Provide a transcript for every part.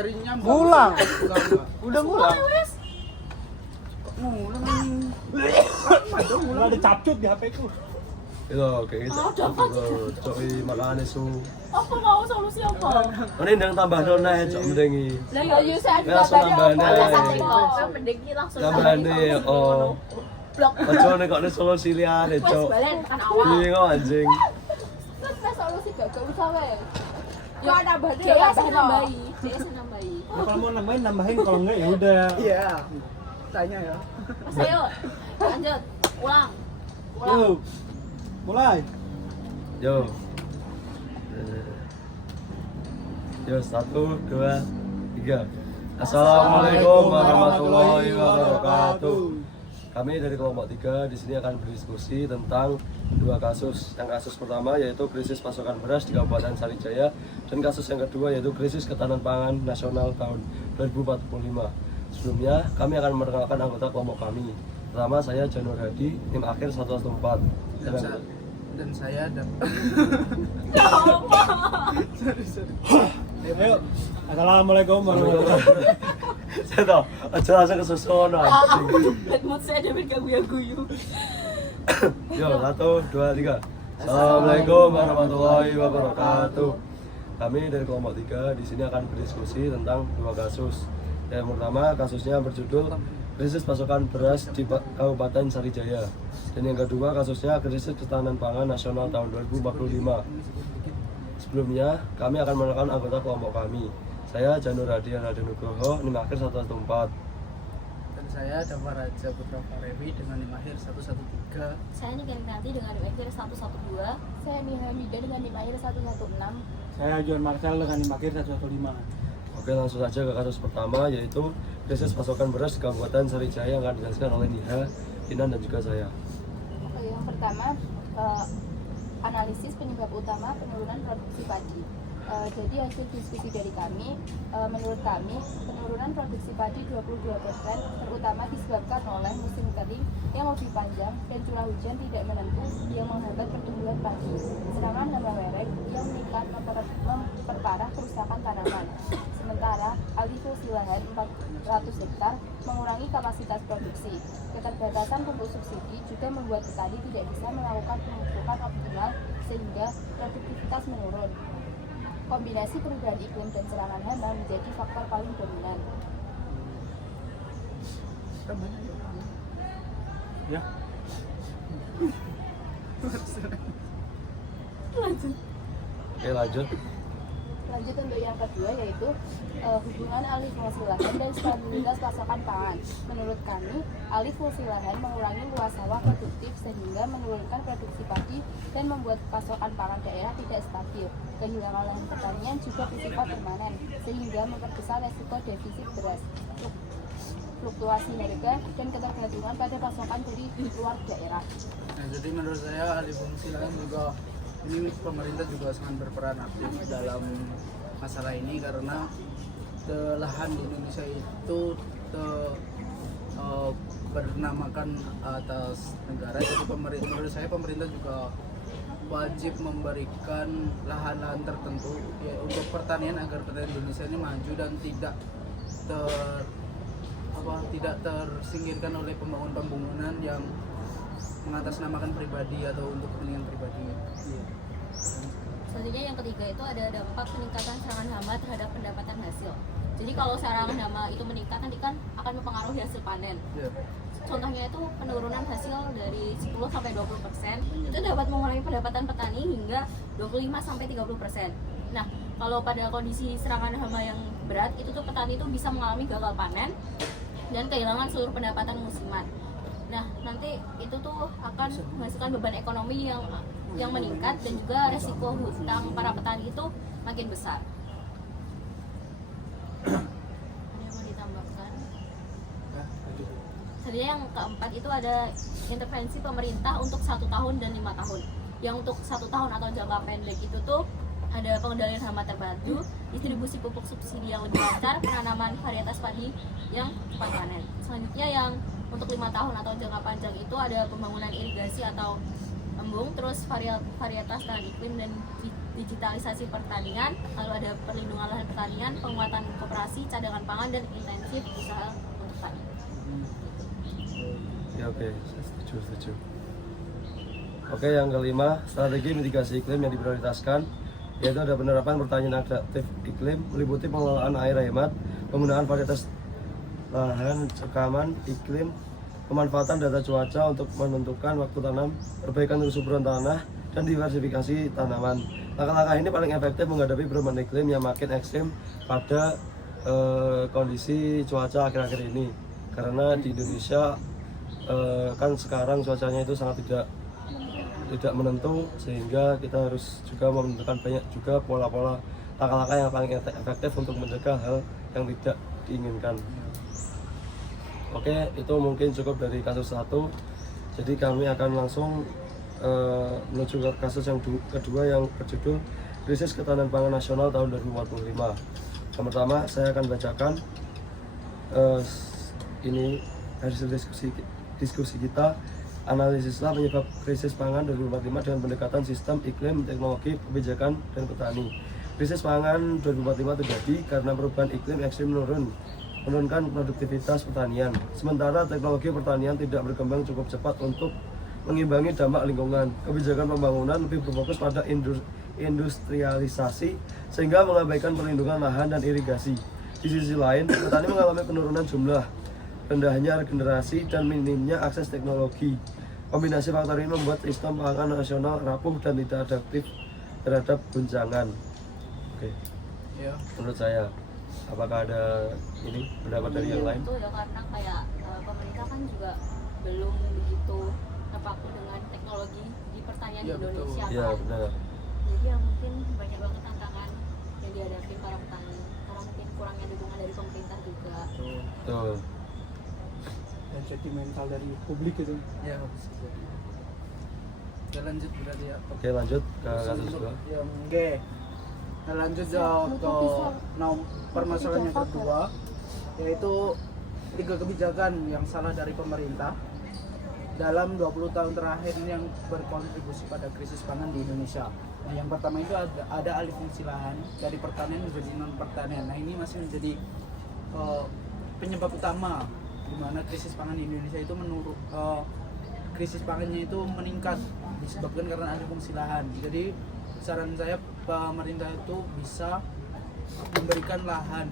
dari nyambung. Ngulang. Udah ngulang. Ngulang ada capcut di HP ku. Itu kayak gitu. Coki makane su. Apa mau solusi apa? Ini ndang tambah nona ya cok mendengi. Lah ya yo saya Ya, langsung nambahnya. mending ki langsung. Tambahane oh. Blok. Ojo nek kok ada solusi liyane Wes cok. balen kan awal. Iya kok anjing. Terus solusi gak usah wae. Yo nambah deh, nambahi. Nambahi. Ya, kalau mau nambahin kalau enggak ya udah. Iya. Tanya ya. Mas ayo. Lanjut. Ulang. Yuk. Mulai. Yo. Yo 1 2 3. Assalamualaikum warahmatullahi wabarakatuh. Kami dari kelompok 3 di sini akan berdiskusi tentang dua kasus. Yang kasus pertama yaitu krisis pasokan beras di Kabupaten Sarijaya dan kasus yang kedua yaitu krisis ketahanan pangan nasional tahun 2045. Sebelumnya kami akan memperkenalkan anggota kelompok kami. Pertama saya Janur Hadi, NIM akhir 114. Dan saya dan Ayo. Assalamualaikum warahmatullahi wabarakatuh. Saya tahu, aja langsung kesusun anjing. Bad mood saya ada guyu-guyu. Yo, 1 2 3. Assalamualaikum warahmatullahi wabarakatuh. Kami dari kelompok 3 di sini akan berdiskusi tentang dua kasus. Yang pertama kasusnya berjudul krisis pasokan beras di Kabupaten Sarijaya. Dan yang kedua kasusnya krisis ketahanan pangan nasional tahun 2045. Sebelumnya, kami akan mengenalkan anggota kelompok kami. Saya Janur Hadi Nugroho, NIM akhir 114. dan saya Dava Raja Putra Farewi dengan NIM akhir 113. Saya Niken Nanti dengan NIM akhir 112. Saya Nia Hamida dengan NIM akhir 116. Saya John Marcel dengan NIM akhir 115. Oke, langsung saja ke kasus pertama yaitu krisis pasokan beras di Kabupaten Sarijaya yang akan dijelaskan oleh Niha, Inan dan juga saya. Oke, yang pertama analisis penyebab utama penurunan produksi padi. Jadi hasil diskusi dari kami, menurut kami penurunan produksi padi 22% terutama disebabkan oleh musim kering yang lebih panjang dan curah hujan tidak menentu yang menghambat pertumbuhan padi. Serangan hama merek yang meningkat memperparah kerusakan tanaman. Sementara alih fungsi lahan 400 hektar mengurangi kapasitas produksi. Keterbatasan pupuk subsidi juga membuat petani tidak bisa melakukan pemupukan optimal sehingga produktivitas menurun. Kombinasi perubahan iklim dan serangan hama menjadi faktor paling dominan. Ya. Oke, lanjut. Lanjut untuk yang kedua yaitu hubungan alih fungsi lahan dan stabilitas pasokan pangan. Menurut kami, alih fungsi lahan mengurangi luas sawah produktif sehingga menurunkan produksi padi dan membuat pasokan pangan daerah tidak stabil. Kehilangan lahan pertanian juga bersifat permanen sehingga memperbesar resiko defisit beras, fluktuasi harga dan ketergantungan pada pasokan dari luar daerah. Nah, jadi menurut saya alih fungsi lahan juga ini pemerintah juga sangat berperan aktif dalam masalah ini karena lahan di Indonesia itu bernamakan atas negara. Jadi menurut saya pemerintah juga wajib memberikan lahan-lahan tertentu ya, untuk pertanian agar pertanian Indonesia ini maju dan tidak tersingkirkan oleh pembangunan yang mengatasnamakan pribadi atau untuk kepentingan pribadi. Selanjutnya yang ketiga itu ada dampak peningkatan serangan hama terhadap pendapatan hasil. Jadi kalau serangan hama itu meningkat nanti kan akan mempengaruhi hasil panen. Contohnya itu penurunan hasil dari 10 sampai 20% itu dapat mengurangi pendapatan petani hingga 25 sampai 30%. Nah, kalau pada kondisi serangan hama yang berat itu tuh petani itu bisa mengalami gagal panen dan kehilangan seluruh pendapatan musiman. Nah, nanti itu tuh akan menghasilkan beban ekonomi yang meningkat dan juga resiko hutang para petani itu makin besar. Ada yang mau ditambahkan? Selanjutnya yang keempat itu ada intervensi pemerintah untuk 1 tahun dan 5 tahun. Yang untuk 1 tahun atau jangka pendek itu tuh ada pengendalian hama terbantu, distribusi pupuk subsidi yang lebih lancar, penanaman varietas padi yang cepat panen. Selanjutnya yang untuk 5 tahun atau jangka panjang itu ada pembangunan irigasi atau embung, terus varietas tahan iklim dan digitalisasi pertanian, lalu ada perlindungan lahan pertanian, penguatan koperasi, cadangan pangan, dan intensif usaha untuk tani. Ya, oke, saya setuju. Oke, yang kelima, strategi mitigasi iklim yang diprioritaskan yaitu ada penerapan pertanian adaptif iklim, meliputi pengelolaan air hemat, penggunaan varietas lahan sekaman iklim, pemanfaatan data cuaca untuk menentukan waktu tanam, perbaikan kesuburan tanah, dan diversifikasi tanaman. Langkah-langkah ini paling efektif menghadapi perubahan iklim yang makin ekstrim pada kondisi cuaca akhir-akhir ini. Karena di Indonesia kan sekarang cuacanya itu sangat tidak menentu, sehingga kita harus juga menentukan banyak juga pola-pola langkah-langkah yang paling efektif untuk mencegah hal yang tidak diinginkan. Oke, itu mungkin cukup dari kasus 1. Jadi kami akan langsung menuju ke kasus yang kedua yang berjudul Krisis Ketahanan Pangan Nasional tahun 2045. Yang pertama, saya akan bacakan ini hasil diskusi kita. Analisislah penyebab krisis pangan 2045 dengan pendekatan sistem, iklim, teknologi, kebijakan, dan petani. Krisis pangan 2045 terjadi karena perubahan iklim ekstrim menurunkan produktivitas pertanian. Sementara teknologi pertanian tidak berkembang cukup cepat untuk mengimbangi dampak lingkungan. Kebijakan pembangunan lebih berfokus pada industrialisasi sehingga mengabaikan perlindungan lahan dan irigasi. Di sisi lain, petani mengalami penurunan jumlah, rendahnya regenerasi, dan minimnya akses teknologi. Kombinasi faktor ini membuat sistem pangan nasional rapuh dan tidak adaptif terhadap guncangan. Oke, Ya. menurut saya, apakah ada ini pendapat dari yang lain? Itu ya karena kayak pemerintah kan juga belum begitu terpaku dengan teknologi di pertanian di Iya, betul. Indonesia Iya, kan. benar. Jadi ya mungkin banyak banget tantangan yang dihadapi para petani karena mungkin kurangnya dukungan dari pemerintah juga. Betul. Dan sentimental dari publik itu. Ya, bisa jadi. Kita lanjut berarti ya. Oke, lanjut ke kasus Untuk 2. yang G. Nah, lanjut ke permasalahan yang kedua, yaitu 3 kebijakan yang salah dari pemerintah dalam 20 tahun terakhir ini yang berkontribusi pada krisis pangan di Indonesia. Nah, yang pertama itu ada alih fungsi lahan dari pertanian menjadi non pertanian. Nah, ini masih menjadi penyebab utama di mana krisis pangan di Indonesia itu krisis pangannya itu meningkat disebabkan karena alih fungsi lahan. Jadi saran saya pemerintah itu bisa memberikan lahan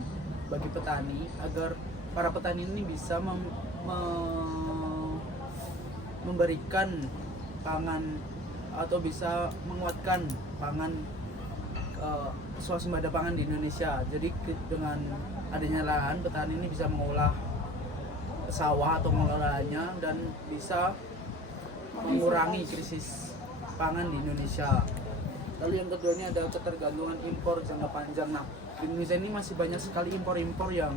bagi petani agar para petani ini bisa memberikan pangan atau bisa menguatkan pangan swasembada pangan di Indonesia. Jadi dengan adanya lahan, petani ini bisa mengolah sawah atau mengelolanya dan bisa mengurangi krisis pangan di Indonesia. Lalu yang kedua ini adalah ketergantungan impor jangka panjang. Nah, di Indonesia ini masih banyak sekali impor-impor yang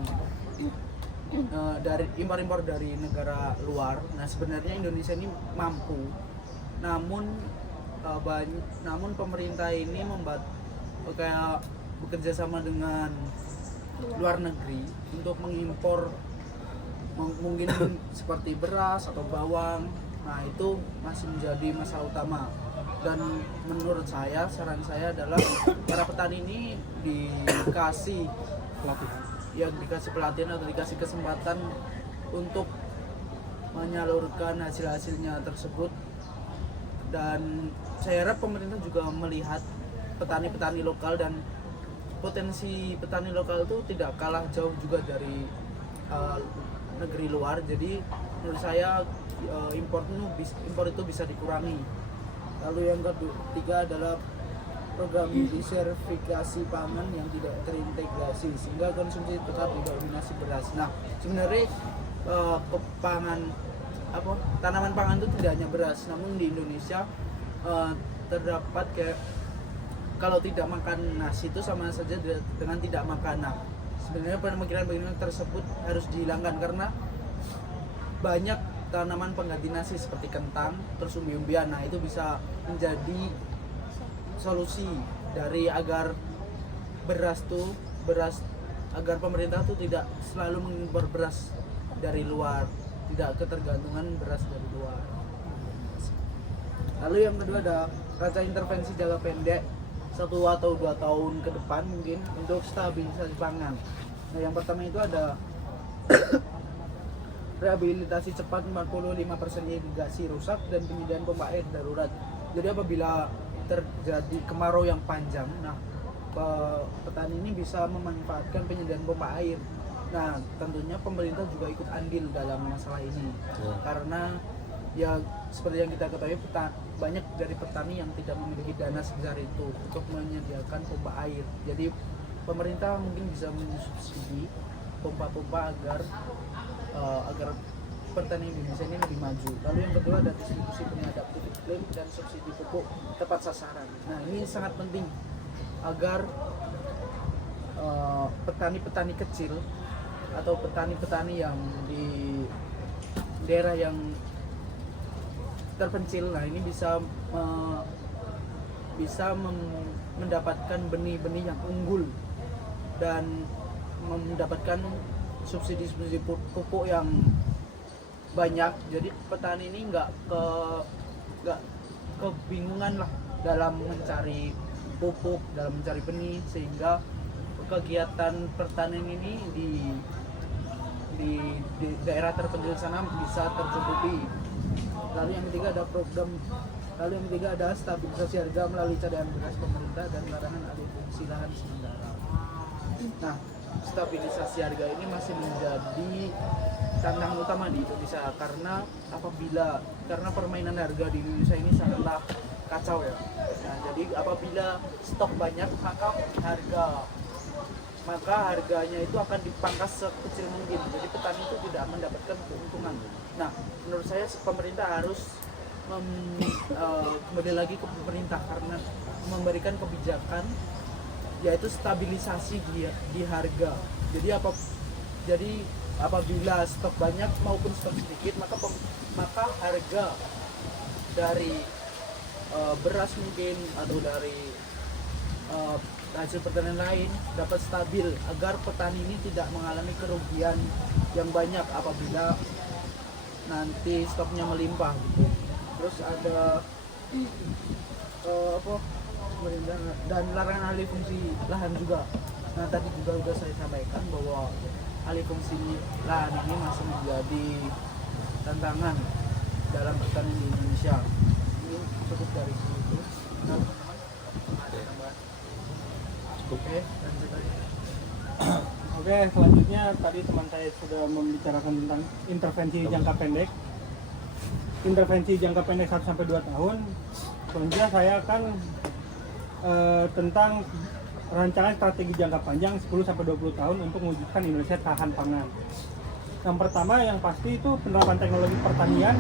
dari impor-impor dari negara luar. Nah, sebenarnya Indonesia ini mampu, namun pemerintah ini kayak bekerja sama dengan luar negeri untuk mengimpor mungkin seperti beras atau bawang. Nah, itu masih menjadi masalah utama. Dan menurut saya, saran saya adalah para petani ini dikasih pelatihan atau dikasih kesempatan untuk menyalurkan hasil-hasilnya tersebut. Dan saya harap pemerintah juga melihat petani-petani lokal, dan potensi petani lokal itu tidak kalah jauh juga dari negeri luar. Jadi menurut saya impor itu bisa dikurangi. Lalu yang ketiga adalah program diversifikasi pangan yang tidak terintegrasi sehingga konsumsi tetap didominasi beras. Nah, sebenarnya tanaman pangan itu tidak hanya beras, namun di Indonesia terdapat kayak kalau tidak makan nasi itu sama saja dengan tidak makan. Nah, sebenarnya pemikiran tersebut harus dihilangkan karena banyak tanaman pengganti nasi seperti kentang, terus umbi-umbian. Nah, itu bisa menjadi solusi dari agar agar pemerintah tuh tidak selalu mengimpor beras dari luar, tidak ketergantungan beras dari luar. Lalu yang kedua ada raca intervensi jangka pendek 1 atau 2 tahun ke depan mungkin untuk stabilisasi pangan. Nah, yang pertama itu ada rehabilitasi cepat 45% irigasi rusak dan penyediaan pompa air darurat. Jadi apabila terjadi kemarau yang panjang, nah petani ini bisa memanfaatkan penyediaan pompa air. Nah, tentunya pemerintah juga ikut andil dalam masalah ini. Karena ya seperti yang kita ketahui banyak dari petani yang tidak memiliki dana sebesar itu untuk menyediakan pompa air. Jadi pemerintah mungkin bisa menyubsidi pompa-pompa agar pertanian Indonesia ini lebih maju. Lalu yang kedua ada distribusi benih adaptif iklim dan subsidi pupuk tepat sasaran. Nah, ini sangat penting agar petani-petani kecil atau petani-petani yang di daerah yang terpencil, nah ini bisa mendapatkan benih-benih yang unggul dan mendapatkan subsidi pupuk yang banyak. Jadi petani ini nggak kebingungan lah dalam mencari pupuk, dalam mencari benih, sehingga kegiatan pertanian ini di daerah terpencil sana bisa tercukupi. Lalu yang ketiga ada stabilisasi harga melalui cadangan beras pemerintah dan larangan alih fungsi lahan sementara. Nah, stabilisasi harga ini masih menjadi tantangan utama di Indonesia karena permainan harga di Indonesia ini sangatlah kacau ya. Nah, jadi apabila stok banyak maka harganya itu akan dipangkas sekecil mungkin. Jadi petani itu tidak mendapatkan keuntungan. Nah, menurut saya pemerintah harus kembali lagi ke pemerintah karena memberikan kebijakan yaitu stabilisasi di harga. Jadi apabila stok banyak maupun stok sedikit, maka harga dari beras mungkin atau dari hasil pertanian lain dapat stabil agar petani ini tidak mengalami kerugian yang banyak apabila nanti stoknya melimpah gitu. Terus ada dan larangan alih fungsi lahan juga. Nah, tadi juga sudah saya sampaikan bahwa alih fungsi lahan ini masih menjadi tantangan dalam pertanian di Indonesia. Ini cukup dari situ. Nah, ada tambahan? Oke, lanjut aja. Oke, selanjutnya tadi teman saya sudah membicarakan tentang intervensi jangka pendek. Intervensi jangka pendek 1-2 tahun. Selanjutnya saya akan tentang rancangan strategi jangka panjang 10-20 tahun untuk mewujudkan Indonesia tahan pangan. Yang pertama yang pasti itu penerapan teknologi pertanian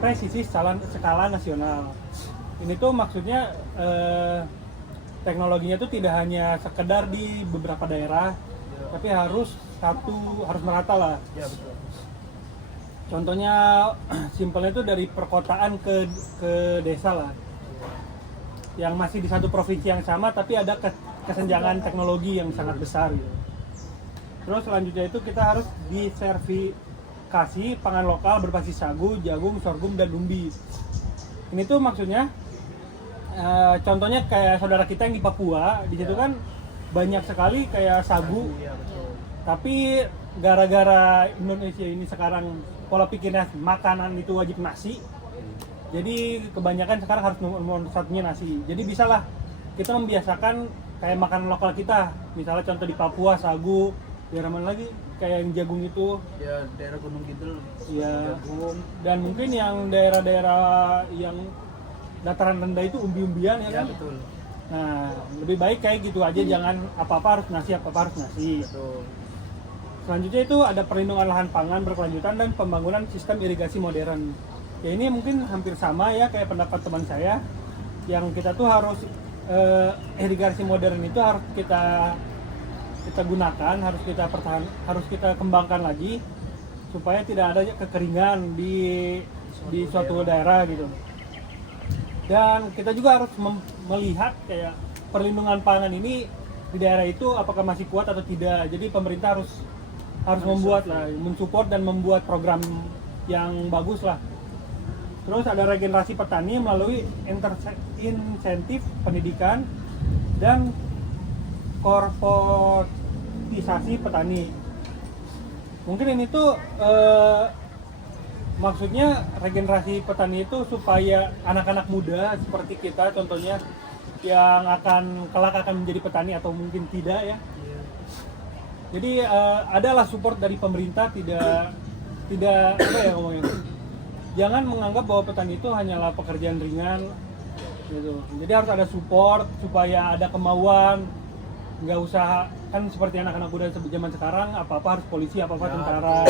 presisi skala nasional. Ini tuh maksudnya teknologinya itu tidak hanya sekedar di beberapa daerah, tapi harus merata lah. Ya, betul. Contohnya simpelnya itu dari perkotaan ke desa lah. Yang masih di satu provinsi yang sama tapi ada kesenjangan teknologi yang sangat besar gitu. Terus selanjutnya itu kita harus disertifikasi pangan lokal berbasis sagu, jagung, sorghum, dan umbi. Ini tuh maksudnya contohnya kayak saudara kita yang di Papua, di situ kan banyak sekali kayak sagu. Ya, betul. Tapi gara-gara Indonesia ini sekarang pola pikirnya makanan itu wajib nasi. Jadi kebanyakan sekarang harus nomor satunya nasi. Jadi bisalah kita membiasakan kayak makanan lokal kita. Misalnya contoh di Papua sagu, daerah mana lagi kayak yang jagung itu. Ya, daerah Gunung Kidul. Ya. Jagung. Dan mungkin yang daerah-daerah yang dataran rendah itu umbi-umbian ya kan? Betul. Nah, lebih baik kayak gitu aja, jangan apa-apa harus nasi. Betul. Selanjutnya itu ada perlindungan lahan pangan berkelanjutan dan pembangunan sistem irigasi modern. Ya ini mungkin hampir sama ya kayak pendapat teman saya, yang kita tuh harus irigasi modern itu harus kita gunakan, harus kita kembangkan lagi supaya tidak ada kekeringan di suatu daerah gitu. Dan kita juga harus melihat kayak perlindungan pangan ini di daerah itu apakah masih kuat atau tidak. Jadi pemerintah harus membuat lah, mensupport dan membuat program yang bagus lah. Terus ada regenerasi petani melalui insentif pendidikan dan korporatisasi petani. Mungkin ini tuh maksudnya regenerasi petani itu supaya anak-anak muda seperti kita contohnya yang kelak akan menjadi petani atau mungkin tidak ya. Jadi adalah support dari pemerintah, tidak apa ya ngomongnya. Jangan menganggap bahwa petani itu hanyalah pekerjaan ringan gitu. Jadi harus ada support supaya ada kemauan, nggak usah kan seperti anak-anak muda zaman sekarang apa-apa harus polisi, apa-apa tentara.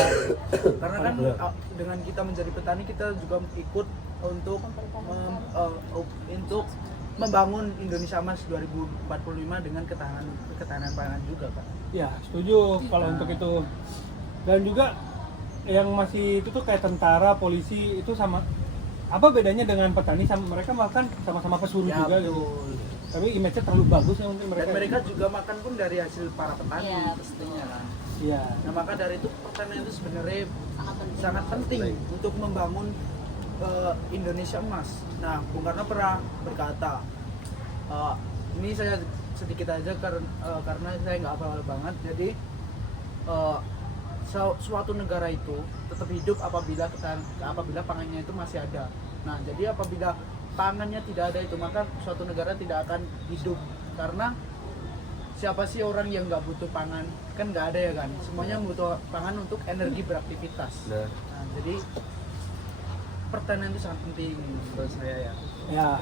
Karena kan dengan kita menjadi petani kita juga ikut untuk untuk membangun Indonesia Emas 2045 dengan ketahanan pangan juga, Pak. Ya, setuju kalau untuk itu. Dan juga yang masih itu tuh kayak tentara, polisi itu sama apa bedanya dengan petani sama mereka makan sama-sama pesuruh Ya, juga betul. gitu. Tapi image-nya terlalu bagus ya mungkin mereka. Dan mereka juga makan pun dari hasil para petani Iya, pastinya kan. Iya. Nah, maka dari itu pertanian itu sebenarnya sangat penting untuk membangun Indonesia Emas. Nah, Bung Karno pernah berkata, ini saya sedikit aja karena saya nggak hafal banget. Jadi suatu negara itu tetap hidup apabila pangannya itu masih ada. Nah, jadi apabila pangannya tidak ada itu, maka suatu negara tidak akan hidup. Karena siapa sih orang yang nggak butuh pangan? Kan nggak ada ya kan. Semuanya butuh pangan untuk energi beraktivitas. Nah, jadi pertanian itu sangat penting menurut saya ya. Ya.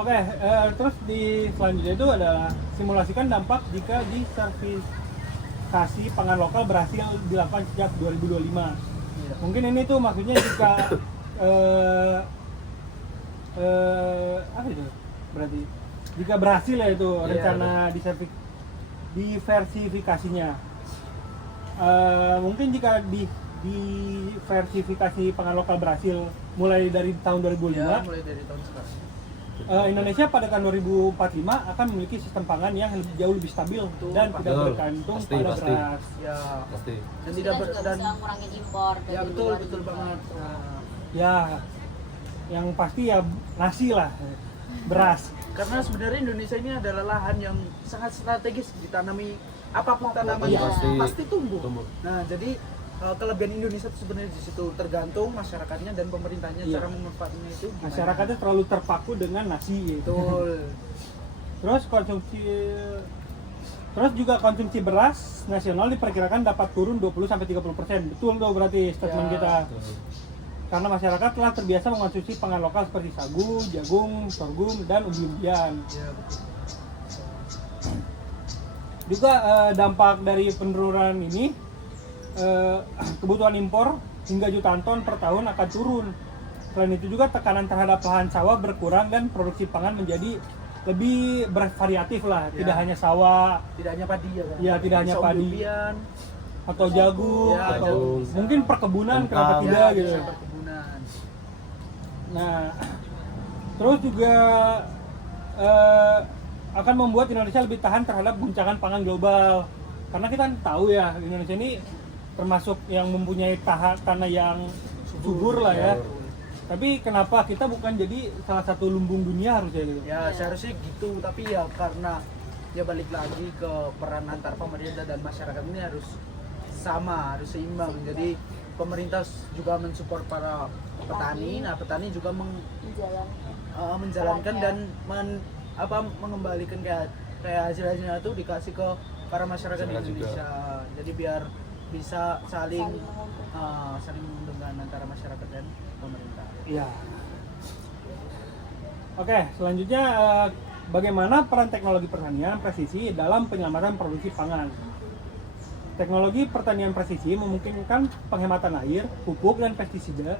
Oke, terus di selanjutnya itu ada simulasikan dampak jika disertifikasi pangan lokal berhasil dilakukan sejak 2025. Iya. Mungkin ini tuh maksudnya jika apa itu? Berarti jika berhasil ya itu rencana diversifikasinya. Mungkin jika diversifikasi pangan lokal berhasil mulai dari tahun 2005. Ya, mulai dari tahun sekarang. Indonesia pada tahun 2045 akan memiliki sistem pangan yang jauh lebih stabil dan tidak bergantung pada beras. Ya, Pasti. dan tidak Kita juga bisa ngurangin impor dari ya betul luar betul juga. banget. Nah, Ya, yang pasti ya nasi lah, beras. karena sebenarnya Indonesia ini adalah lahan yang sangat strategis, ditanami apapun tanamannya Iya. pasti tumbuh. Nah, jadi kelebihan Indonesia itu sebenarnya di situ, tergantung masyarakatnya dan pemerintahnya Iya. cara memanfaatkannya itu gimana. Masyarakatnya terlalu terpaku dengan nasi gitu. Betul. Terus juga konsumsi beras nasional diperkirakan dapat turun 20-30%. Betul tuh berarti statement Ya. kita. Karena masyarakat telah terbiasa mengonsumsi pangan lokal seperti sagu, jagung, sorghum, dan umbi-umbian. Ya, betul. Juga dampak dari penurunan ini, kebutuhan impor hingga jutaan ton per tahun akan turun. Selain itu juga tekanan terhadap lahan sawah berkurang dan produksi pangan menjadi lebih bervariatif lah. Tidak hanya sawah, Tidak hanya padi ya kan. Ya, tidak hanya Bisa padi. umbi-umbian, atau jagung, Ya, atau jagung. mungkin perkebunan, Kentang. kenapa tidak ya, gitu. bisa perkebunan. Nah, terus juga akan membuat Indonesia lebih tahan terhadap guncangan pangan global. Karena kita tahu ya, Indonesia ini termasuk yang mempunyai tanah yang subur lah ya. Tapi kenapa kita bukan jadi salah satu lumbung dunia harusnya gitu? Ya, seharusnya gitu, tapi ya karena ya balik lagi ke peran antar pemerintah dan masyarakat ini harus sama, harus seimbang. Jadi pemerintah juga mensupport para petani, nah petani juga menjalankan dan mengembalikan kayak hasil-hasilnya itu dikasih ke para masyarakat di Indonesia. Jadi biar bisa saling menguntungkan antara masyarakat dan pemerintah. Iya. Oke, selanjutnya bagaimana peran teknologi pertanian presisi dalam penyelamatan produksi pangan? Teknologi pertanian presisi memungkinkan penghematan air, pupuk, dan pestisida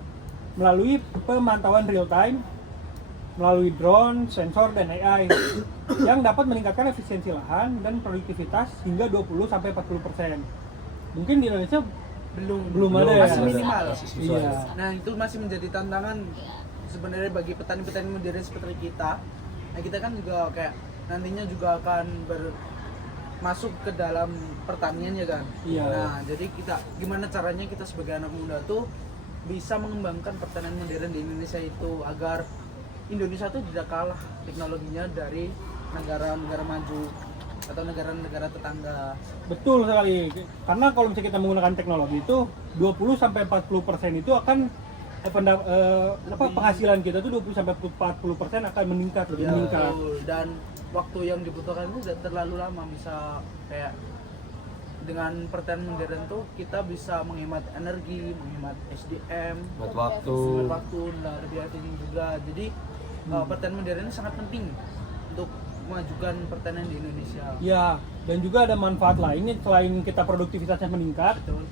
melalui pemantauan real time, melalui drone, sensor, dan AI yang dapat meningkatkan efisiensi lahan dan produktivitas hingga 20-40%. Mungkin di Indonesia belum ada ya. Masih minimal. Iya. Nah, itu masih menjadi tantangan sebenarnya bagi petani-petani modern seperti kita. Nah, kita kan juga kayak nantinya juga akan masuk ke dalam pertanian ya kan. Iya. Nah, jadi gimana caranya kita sebagai anak muda tuh bisa mengembangkan pertanian modern di Indonesia itu agar Indonesia tuh tidak kalah teknologinya dari negara-negara maju atau negara-negara tetangga. Betul sekali. Karena kalau misalnya kita menggunakan teknologi itu 20-40% itu akan penghasilan kita tuh 20-40% akan meningkat, lebih Ya, meningkat. betul. Dan waktu yang dibutuhkan itu tidak terlalu lama. Bisa kayak dengan pertanian modern tuh kita bisa menghemat energi, menghemat SDM, Buat waktu. menghemat waktu, dan lebih efisien juga. Jadi pertanian modern ini sangat penting untuk memajukan pertanian di Indonesia. Ya, dan juga ada manfaat lainnya selain kita produktivitasnya meningkat. Betul.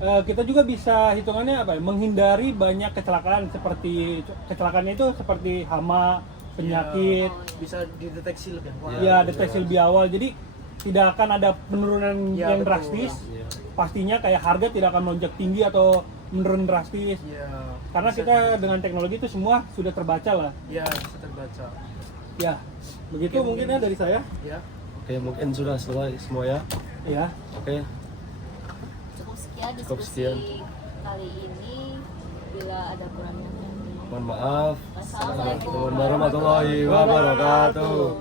Kita juga bisa hitungannya apa ya, menghindari banyak kecelakaan seperti kecelakaannya itu seperti hama, penyakit, Bisa dideteksi lebih awal. ya deteksi lebih awal. Jadi tidak akan ada penurunan Ya, yang betul. drastis. Iya. Pastinya kayak harga tidak akan melonjak tinggi atau menurun drastis. Ya, Karena bisa- kita dengan teknologi itu semua sudah terbaca lah. ya bisa terbaca. Ya, begitu Oke, mungkin mungkin- ya dari saya. Ya. Oke, mungkin sudah selesai semua ya. Ya. Oke. Cukup sekian Cukup diskusi sekian. kali ini. Bila ada kurangnya, Mohon maaf. wassalamualaikum Warahmatullahi wabarakatuh.